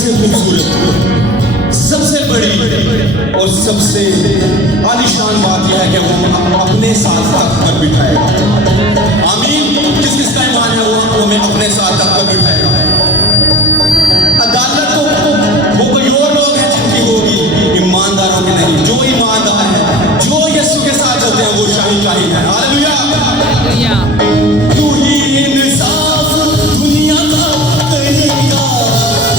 सबसे खूबसूरत, सबसे बड़ी और सबसे आलीशान बात यह है कि वो अपने साथ तख्त पर बिठाएगा। आमीन। किस किस का ईमान है वो हमें अपने साथ तख्त पर बिठाएगा। अदालत तो वो कोई और लोग हैं जिनकी होगी, ईमानदारों की नहीं। जो ईमानदार है, जो यीशु के साथ चलते हैं, वो शाही शाही है। हालेलुया। तू ही इंसाफ दुनिया का करेगा,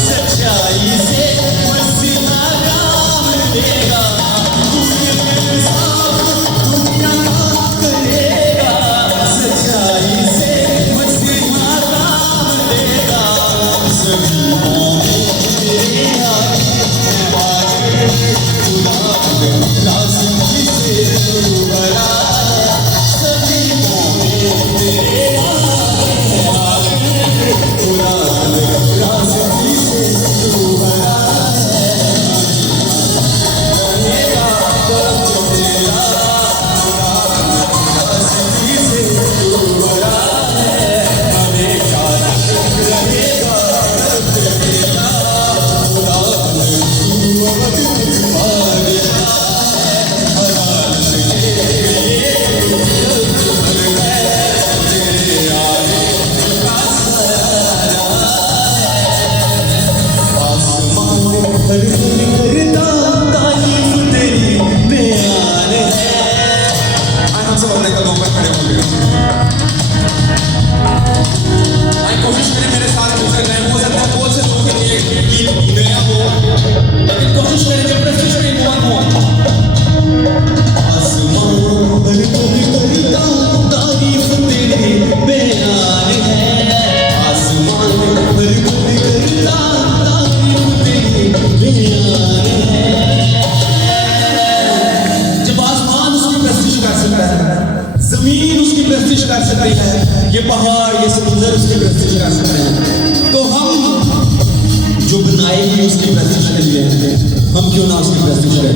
सच्चाई से मसीहा काम लेगा। तू ही इंसाफ दुनिया का करेगा, सच्चाई से मसीहा काम लेगा। सभी मौके तेरे आगे खुदा राज़ी से तू बड़ा है। सभी मौके तेरे आगे खुदा राज़ी से तू बड़ा है। रहेगा तरफ जो तेरा, खुदा राज़ी से तू बड़ा है। हमेशा रहेगा तरफ तेरा, खुदा तू अवध बादशाह है। अदालत तेरे तेरे आगे का सहारा है। आसमान धरती करता तारीफ तेरी बयान है। हम सब अपने कदमों पर खड़े हो गए। कोशिश करें मेरे साथ मिलकर गाएं। हो सकता है बहुत से लोगों के लिए गीत नया हो, लेकिन कोशिश करें कि प्रस्तुत करें हो। आसमान धरती करता तारीफ तेरी बयान है। आसमान धरती करता तारीफ तेरी बयान है। जब आसमान उसकी प्रस्तुत कर सकता है, जमीन उसकी प्रस्तुत कर सकती है, ये पहाड़ ये समुद्र उसकी प्रस्तुत कर सकते हैं, तो हम जो बनाएगी उसकी प्रस्तुत के लिए हम क्यों ना उसकी प्रस्तुत करें।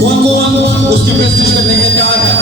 कौन कौन उसकी प्रस्तुत करने के तैयार है?